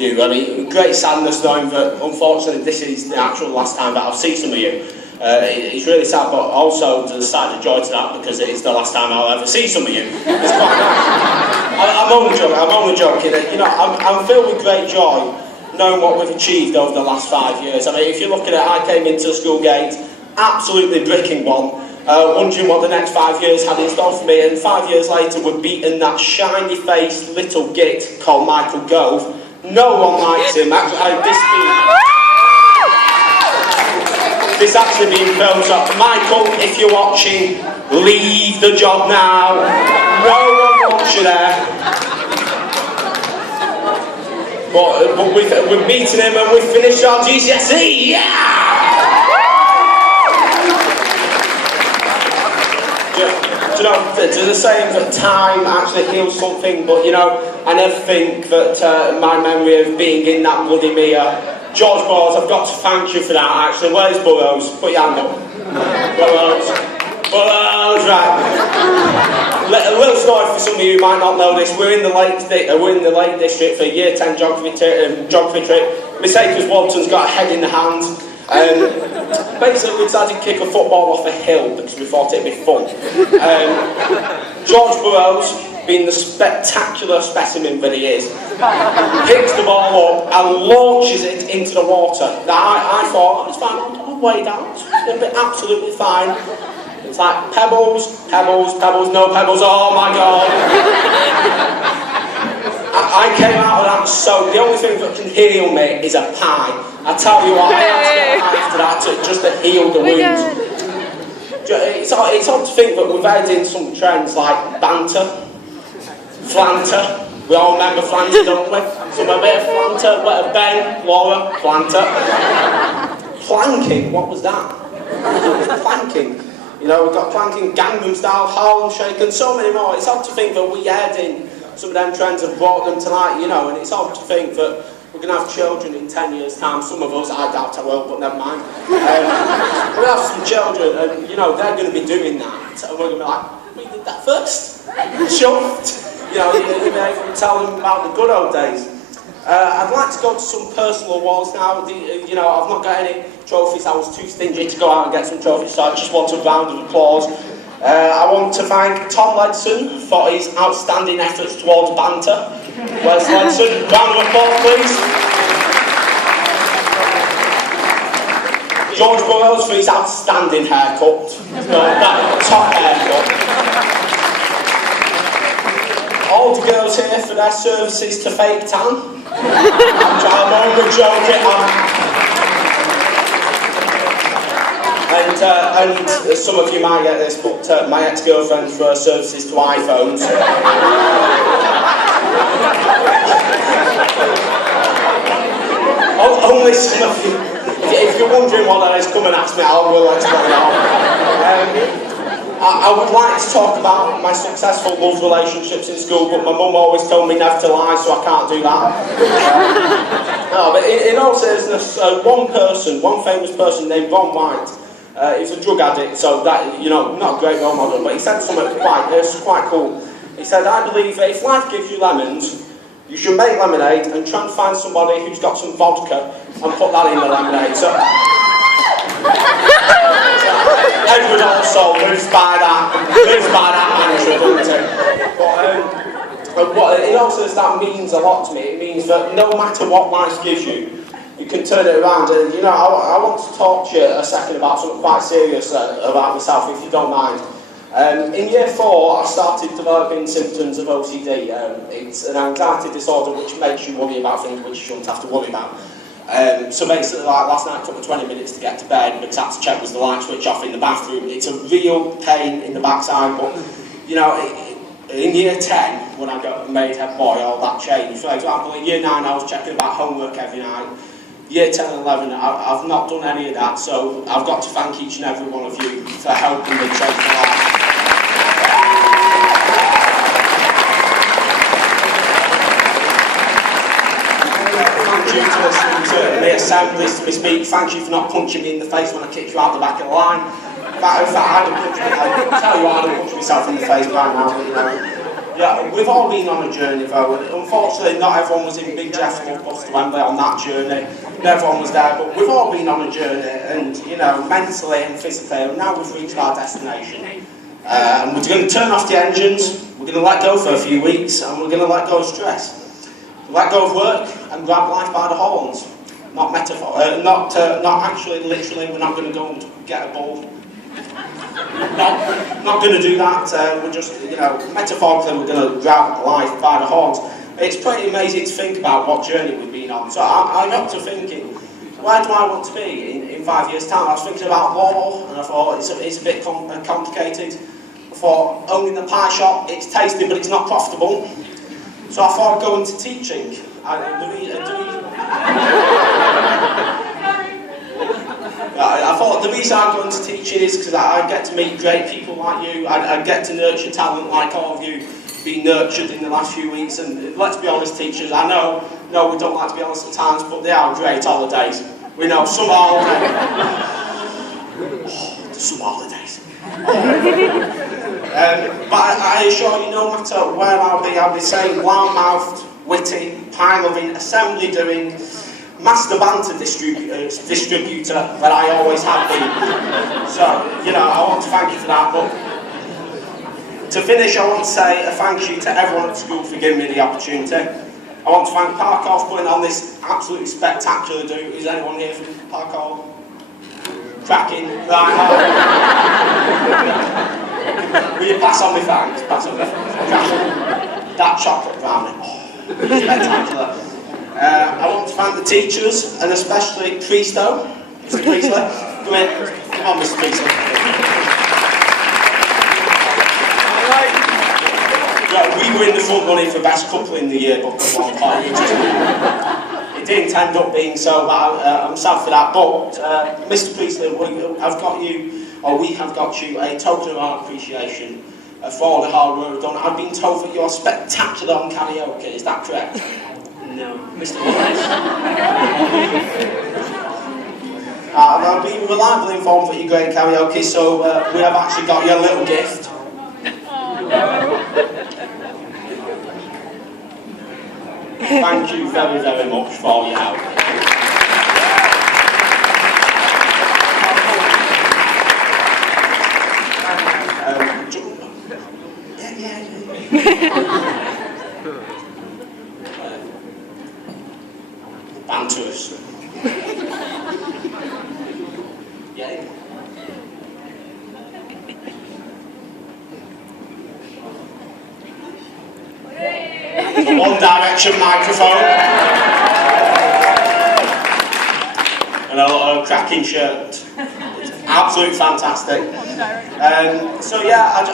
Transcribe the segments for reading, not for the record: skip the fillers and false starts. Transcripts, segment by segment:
you. I mean, great sadness knowing that unfortunately this is the actual last time that I'll see some of you. It's really sad, but also there's a side of joy to that because it is the last time I'll ever see some of you. It's quite nice. I'm only joking. You know, I'm filled with great joy knowing what we've achieved over the last 5 years. I mean, if you look at it, I came into the school gate absolutely bricking one, wondering what the next 5 years had in store for me, and 5 years later we're beating that shiny-faced little git called Michael Gove. No one likes him. This actually being filmed, so Michael, if you're watching, leave the job now. No one wants you there. But we've beaten him and we've finished our GCSE, yeah! You know, there's a saying that time actually heals something, but you know, I never think that my memory of being in that bloody mere George Burrows, I've got to thank you for that actually. Where's Burrows? Put your hand up. Burrows, right. A little story for some of you who might not know this. We're in the Lake District for a Year 10 geography trip. Miss Akers Walton's got a head in the hand. Basically we decided to kick a football off a hill because we thought it'd be fun. George Burrows, being the spectacular specimen that he is, picks the ball up and launches it into the water. Now I thought, it's fine, I'll wade out, it'll be absolutely fine. It's like pebbles, pebbles, pebbles, no pebbles, oh my god. I came out of that soaked. The only thing that can heal me is a pie. I tell you what, I had to get a pie after that just to heal the wounds. It's odd to think that we've added in some trends like banter, flanter. We all remember flanter, don't we? So a bit of flanter, a bit of Ben, Laura, flanter. Planking, what was that? It was planking. You know, we've got planking, Gangnam Style, Harlem Shake, and so many more. It's odd to think that we add in some of them trends and brought them to light, you know, and it's odd to think that we're going to have children in 10 years' time. Some of us, I doubt I will, but never mind. We're going to have some children, and, you know, they're going to be doing that, and we're going to be like, we did that first. Chuffed. You know, you're able to tell them about the good old days. I'd like to go to some personal awards now. You know, I've not got any trophies. I was too stingy to go out and get some trophies, so I just want a round of applause. I want to thank Tom Ledson for his outstanding efforts towards banter. Where's Ledson? Round of applause, please. George Burrows for his outstanding haircut. That top haircut. All the girls here for their services to fake tan. I'm only joking. And some of you might get this, but my ex-girlfriend for her services to iPhones. Only some of you. If you're wondering what that is, come and ask me. I will explain it. I would like to talk about my successful love relationships in school, but my mum always told me never to lie, so I can't do that. No, but in all seriousness, one famous person named Ron White, he's a drug addict, so that, you know, not a great role model, but he said something quite cool. He said, I believe that if life gives you lemons, you should make lemonade and try and find somebody who's got some vodka and put that in the lemonade. So Edward also lives by that mantra, doesn't he? But in all sense, that means a lot to me. It means that no matter what life gives you, you can turn it around. And you know, I want to talk to you a second about something quite serious about myself, if you don't mind. In year 4, I started developing symptoms of OCD. It's an anxiety disorder which makes you worry about things which you shouldn't have to worry about. So basically, like last night, it took me 20 minutes to get to bed because I had to check was the light switch off in the bathroom. It's a real pain in the backside, but you know, in year 10, when I got made head boy, all that changed. For example, in year 9, I was checking about homework every night. Year 10 and 11, I've not done any of that, so I've got to thank each and every one of you for helping me change my life. Thank you for listening to me assemblies, to me speak. Thank you for not punching me in the face when I kicked you out the back of the line. In fact, I'd have punched me, I'll tell you what, I'd have punched myself in the face right now, but you Yeah, we've all been on a journey though, and unfortunately not everyone was in Big Jeff's bus to Wembley on that journey. Not everyone was there, but we've all been on a journey, and you know, mentally and physically, and now we've reached our destination. And we're going to turn off the engines, we're going to let go for a few weeks, and we're going to let go of stress. Let go of work and grab life by the horns. Not metaphor, not actually, literally, we're not going to go and get a ball. Not going to do that, we're just, you know, metaphorically we're going to grab life by the horns. It's pretty amazing to think about what journey we've been on. So I got to thinking, where do I want to be in 5 years' time? I was thinking about law, and I thought it's a bit complicated. I thought owning the pie shop, it's tasty but it's not profitable. So I thought I'd go into teaching. I thought the reason I go into teaching is because I get to meet great people like you, I get to nurture talent like all of you been nurtured in the last few weeks, and let's be honest teachers, I know we don't like to be honest at times, but they are great holidays. We know summer holidays. Oh, the summer holidays. But I assure you, no matter where I'll be the same loud-mouthed, witty, pie-loving, assembly-doing, master banter distributor that I always have been. So, you know, I want to thank you for that. But to finish, I want to say a thank you to everyone at school for giving me the opportunity. I want to thank Parkour for putting on this absolutely spectacular do. Is anyone here from Parkour? Cracking. Right. Will you pass on my thanks? Pass on my thanks. That chocolate brownie. Oh, spectacular. I want to thank the teachers, and especially Christo, Mr. Priestley. Come in. Come on, Mr. Priestley. Yeah, we were in the front running for best couple in the yearbook at one point. It didn't end up being so, but I'm sad for that. But, Mr. Priestley, we have got you a token of our appreciation for all the hard work we've done. I've been told that you're spectacular on karaoke, is that correct? No, Mr. Wallace. I've been reliably informed that you're great at karaoke, so we have actually got you a little gift. Thank you very, very much for your help. Banterous. Yeah. The One Direction microphone. And a cracking shirt. It's absolutely fantastic. So yeah,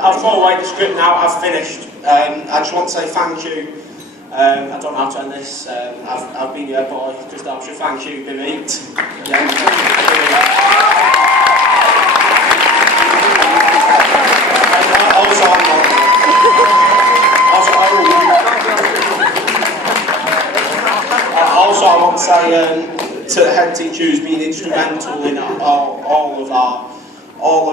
I'll throw away the script now. I've finished. I just want to say thank you. I don't know how to end this. I've been your boy, just after thank you, Bereet. Yeah. Also, I want to say to the head teacher who's been instrumental in all of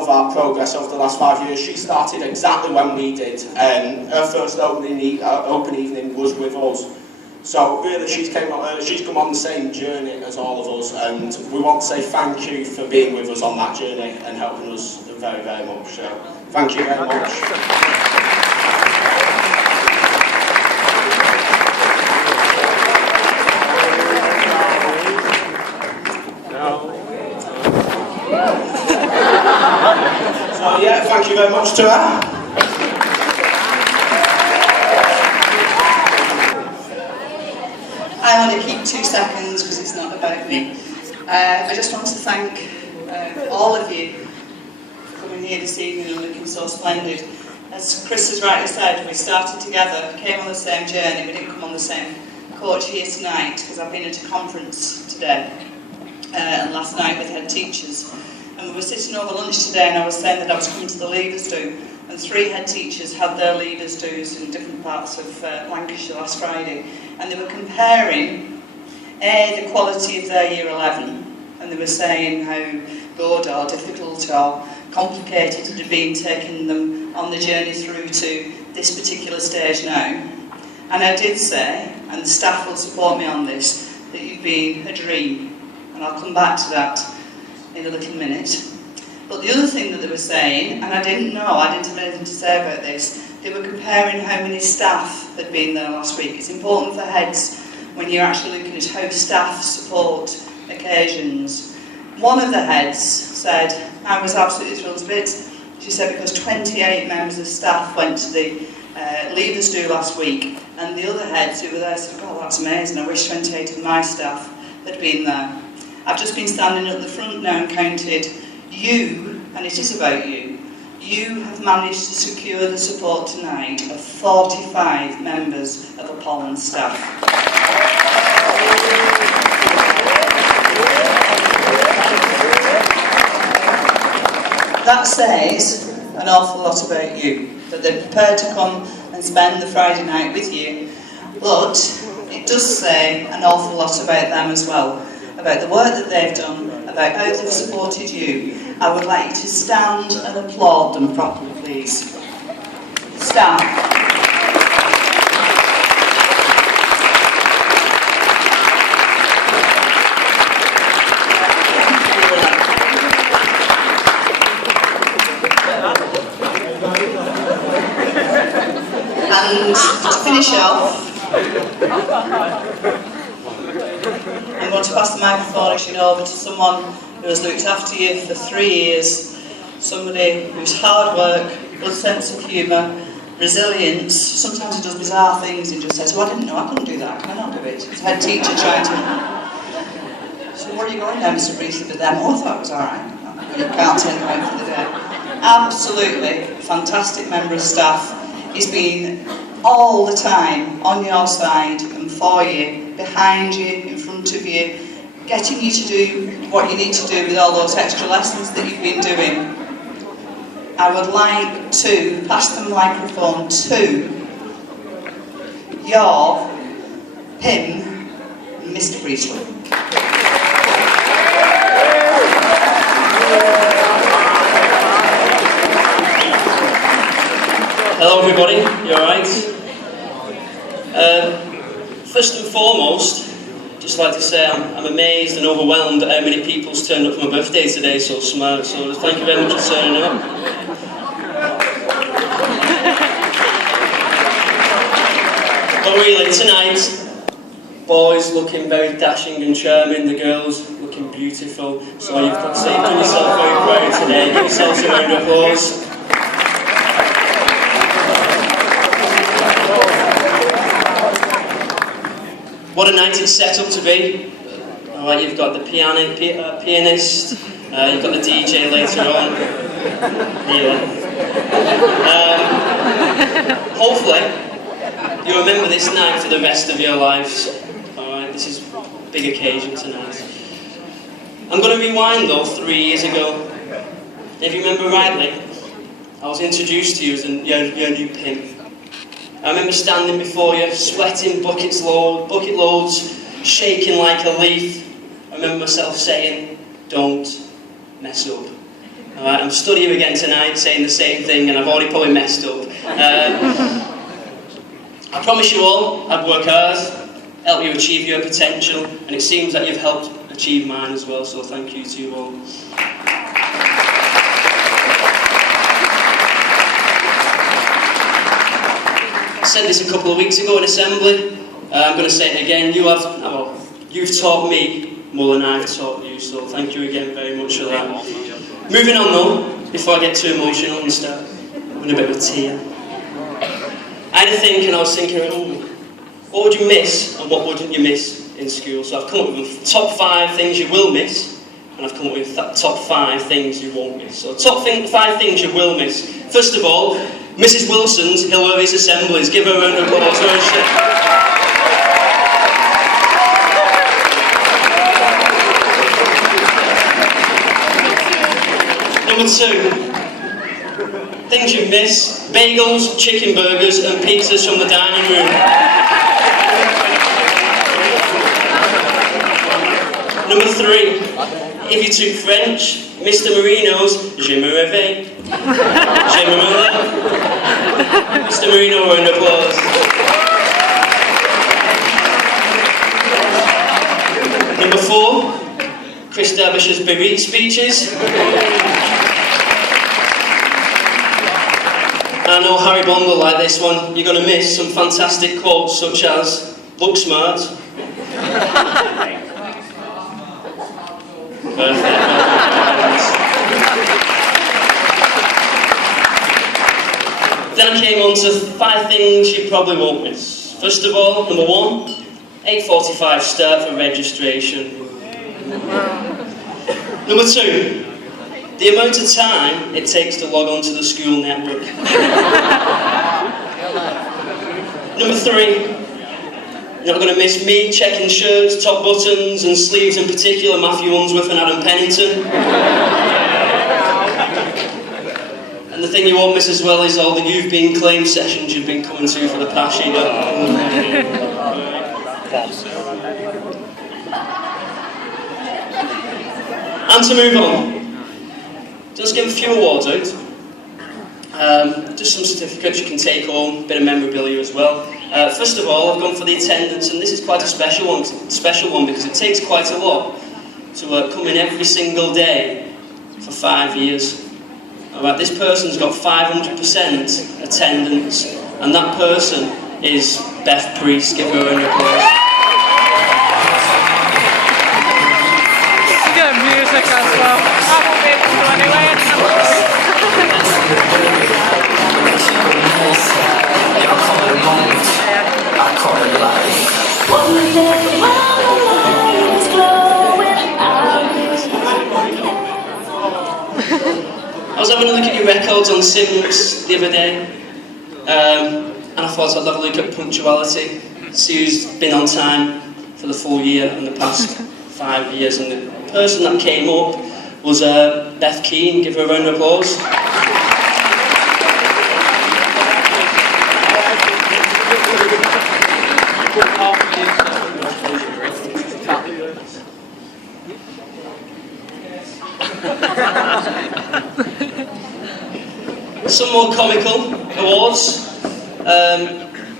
our progress over the last 5 years. She started exactly when we did. Her first open evening was with us. So really, she's come on the same journey as all of us, and we want to say thank you for being with us on that journey and helping us very, very much. So thank you very much. So yeah, thank you very much to her. I only keep 2 seconds because it's not about me. I just want to thank all of you for coming here this evening and looking so splendid. As Chris has rightly said, we started together, came on the same journey, we didn't come on the same coach here tonight because I've been at a conference today and last night with head teachers. And we were sitting over lunch today and I was saying that I was coming to the Leaders Do, and 3 head teachers had their Leaders Do's in different parts of Lancashire last Friday, and they were comparing the quality of their year 11, and they were saying how good or difficult or complicated it had been taking them on the journey through to this particular stage now. And I did say, and the staff will support me on this, that you've been a dream. And I'll come back to that in a little minute. But the other thing that they were saying, and I didn't have anything to say about this, they were comparing how many staff had been there last week. It's important for heads when you're actually looking at how staff support occasions. One of the heads said, I was absolutely thrilled to bits. She said because 28 members of staff went to the leaders' do last week, and the other heads who were there said, oh, that's amazing, I wish 28 of my staff had been there. I've just been standing at the front now and counted you, and it is about you, you have managed to secure the support tonight of 45 members of Upholland staff. That says an awful lot about you, that they're prepared to come and spend the Friday night with you, but it does say an awful lot about them as well, about the work that they've done, about how they've supported you. I would like you to stand and applaud them properly, please. Stand. And to finish off, I'm going to pass the microphone over to someone who has looked after you for 3 years, somebody whose hard work, good sense of humour, resilience, sometimes he does bizarre things and just says, oh, I didn't know I couldn't do that, can I not do it? He's head teacher trying to... So where are you going now, Mr. Breezy, with them? Oh, I thought it was alright. You can't turn around for the day. Absolutely fantastic member of staff. He's been all the time on your side and for you, behind you, in front of you, getting you to do what you need to do with all those extra lessons that you've been doing. I would like to pass the microphone to him, Mr. Priestley. Hello everybody, you alright? First and foremost, just like to say I'm amazed and overwhelmed at how many people's turned up for my birthday today, so smart, so thank you very much for turning up. But really, tonight, boys looking very dashing and charming, the girls looking beautiful, so you've got to say, give yourself very proud today, give yourself some round of applause. What a night it's set up to be. Alright, you've got the pianist, you've got the DJ later on. Hopefully, you remember this night for the rest of your lives. Alright, this is a big occasion tonight. I'm going to rewind though 3 years ago. If you remember rightly, I was introduced to you as your new pimp. I remember standing before you, sweating bucket loads, shaking like a leaf. I remember myself saying, don't mess up. Alright, I'm stood here again tonight saying the same thing, and I've already probably messed up. I promise you all, I'd work hard, help you achieve your potential, and it seems that you've helped achieve mine as well, so thank you to you all. I said this a couple of weeks ago in Assembly. I'm going to say it again. You've taught me more than I've taught you, so thank you again very much for that. Moving on though, before I get too emotional and start with a bit of a tear. I had a think and I was thinking, what would you miss and what wouldn't you miss in school? So I've come up with the top 5 things you will miss, and I've come up with the top 5 things you won't miss. So top 5 things you will miss. First of all, Mrs. Wilson's hilarious assemblies. Give her a round of applause. Where is she? Number 2, things you miss: bagels, chicken burgers and pizzas from the dining room. Number 3, if you took French, Mr. Marino's Je me réveille. Je me relève. Mr. Marino, round of applause. Number 4, Chris Derbish's Bereaved speeches. I know Harry Bond will like this one. You're going to miss some fantastic quotes such as, look smart. Perfect. Then I came on to 5 things you probably won't miss. First of all, number 1, 8:45 start for registration. Number 2, the amount of time it takes to log on to the school network. Number 3, you're not going to miss me checking shirts, top buttons and sleeves, in particular Matthew Unsworth and Adam Pennington. And the thing you won't miss as well is all the You've Been Claimed sessions you've been coming to for the past year. And to move on, just give a few awards out. Just some certificates you can take home, a bit of memorabilia as well. First of all, I've gone for the attendance, and this is quite a special one because it takes quite a lot to come in every single day for 5 years. Alright, this person's got 500% attendance, and that person is Beth Priest. Give her a round of applause. She's got music as well. I won't be able to anyway. I was having a look at your records on Sims the other day, and I thought I'd have a look at punctuality, see who's been on time for the full year in the past 5 years, and the person that came up was Beth Keane. Give her a round of applause. Some more comical awards.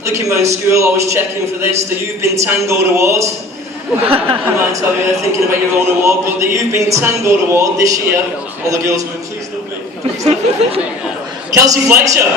Looking around school, always checking for this, the You've Been Tangoed Award. I might tell you they're thinking about your own award, but the You've Been Tangoed Award this year, all the girls went, please don't be. Kelsey Fletcher.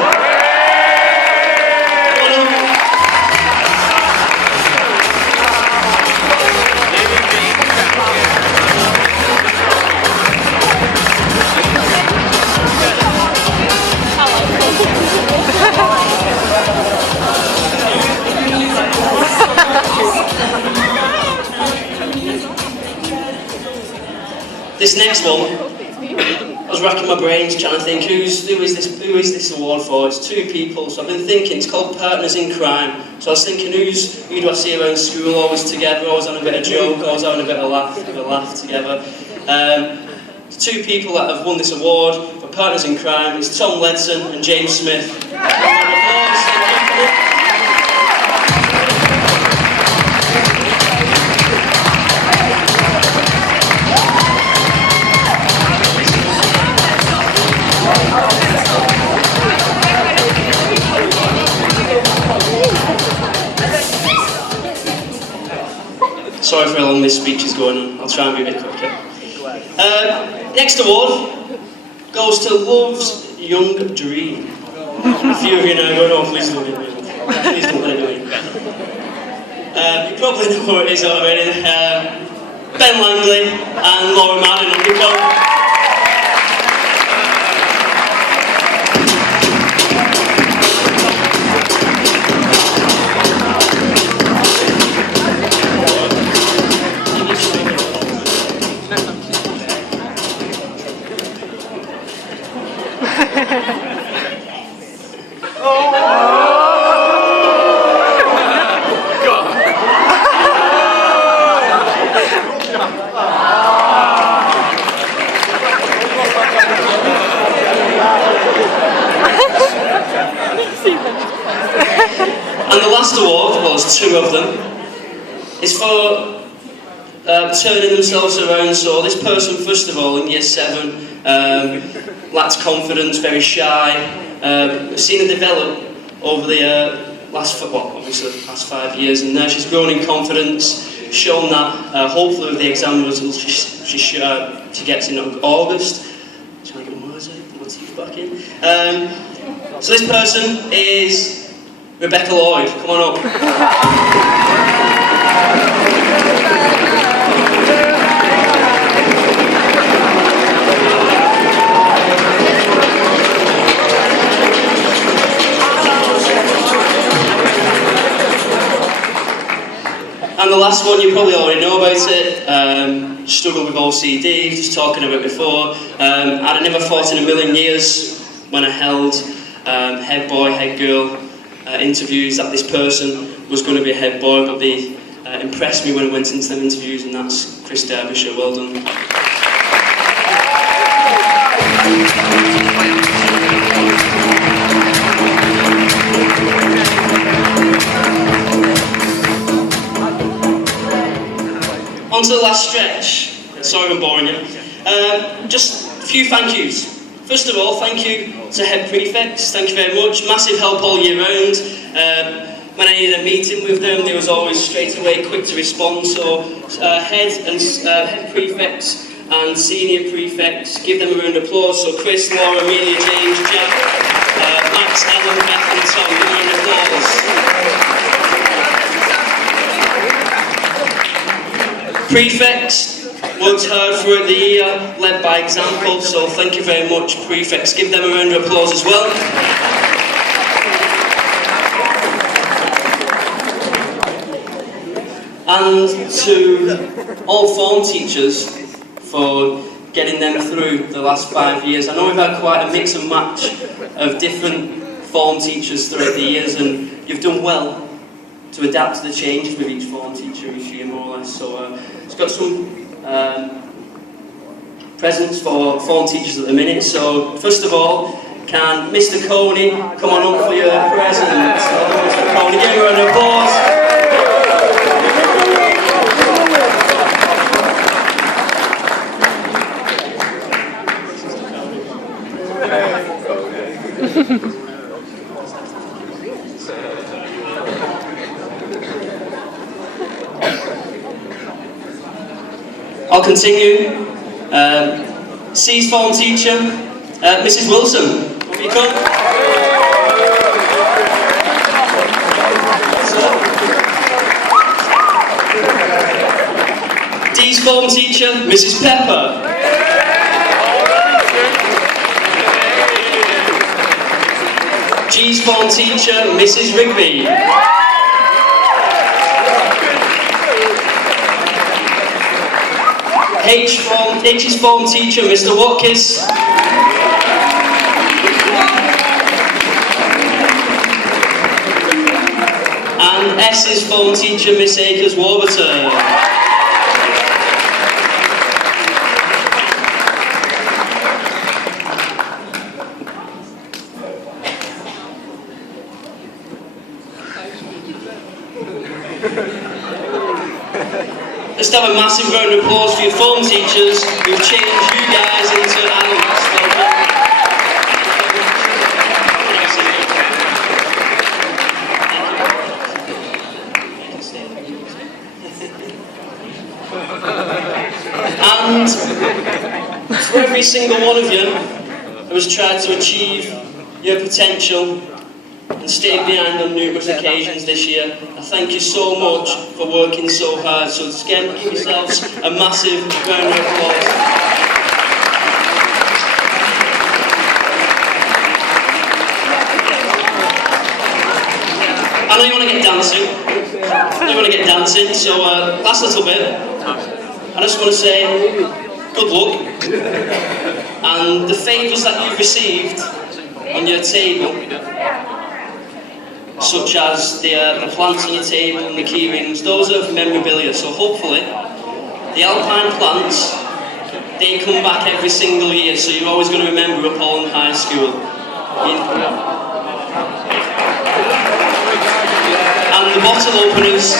This next one, I was racking my brains trying to think who is this award for. It's 2 people, so I've been thinking. It's called Partners in Crime. So I was thinking, who do I see around school always together, always having a bit of joke, always having a bit of laugh together. 2 people that have won this award for Partners in Crime is Tom Ledson and James Smith. Sorry for how long this speech is going on. I'll try and be a bit quicker. Next award goes to Love's Young Dream. A few of you now going, oh, please don't let me. Please don't let me. You probably know who it is already. Ben Langley and Laura Martin. And the last award, well there's 2 of them, is for turning themselves around. So this person, first of all, in year 7, lacks confidence, very shy. We've seen her develop over the last 5 years, and now she's grown in confidence, shown that hopefully with the exam results she gets in August. Trying to get my words out, put my teeth back in. So this person is Rebecca Lloyd. Come on up. And the last one, you probably already know about it, struggled with OCD, just talking about it before. I'd never thought in a million years when I held head boy, head girl interviews that this person was going to be a head boy, but they impressed me when I went into them interviews, and that's Chris Derbyshire. Well done. On to the last stretch. Sorry I'm boring you. Just a few thank yous. First of all, thank you to head prefects. Thank you very much. Massive help all year round. When I needed a meeting with them, they was always straight away quick to respond. So head prefects and senior prefects, give them a round of applause. So Chris, Laura, Amelia, James, Jack, Max, Ellen, Beth and Tom, give them a round of applause. Prefects worked hard throughout the year, led by example, so thank you very much, prefects. Give them a round of applause as well. And to all form teachers for getting them through the last 5 years. I know we've had quite a mix and match of different form teachers throughout the years, and you've done well to adapt to the changes with each form teacher each year, more or less. So it's got some presents for form teachers at the minute. So first of all, can Mr. Coney come on up for your present? Mr. Coney, give him a round of applause. I'll continue. C's form teacher, Mrs. Wilson. Will you come? D's form teacher, Mrs. Pepper. G's form teacher, Mrs. Rigby. H's form teacher, Mr. Watkins. And S's form teacher, Miss Akers Warburton. Let's have a massive round of applause for your form teachers who've changed you guys into adults. And for every single one of you who has tried to achieve your potential and stayed behind on numerous occasions this year, I thank you so much for working so hard. So again, give yourselves a massive round of applause. I know you want to get dancing. So last little bit, I just want to say good luck, and the favours that you've received on your table, such as the plants on your table and the key rings, those are memorabilia. So hopefully the alpine plants, they come back every single year, so you're always going to remember Upholland High School. And the bottle openers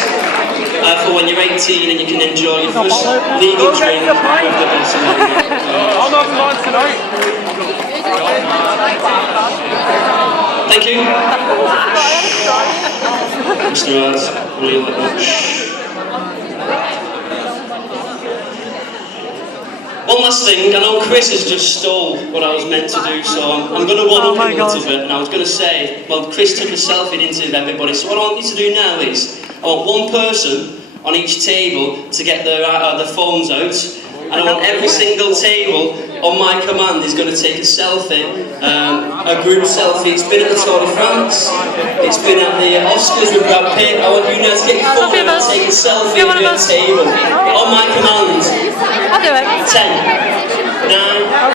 for when you're 18 and you can enjoy your first legal drink with the I'm not mine tonight. Thank you. Mr. Arts, really like that. One last thing, I know Chris has just stole what I was meant to do, so I'm going to one-up him a little bit, and I was going to say, well, Chris took a selfie, didn't he, of everybody, so what I want you to do now is, I want one person on each table to get their phones out, and I want every single table, on my command, is going to take a selfie, a group selfie. It's been at the Tour de France, it's been at the Oscars with Brad Pitt. I want you now to get your phone out and take a selfie at your table, on my command. I'll do it. 10, 9,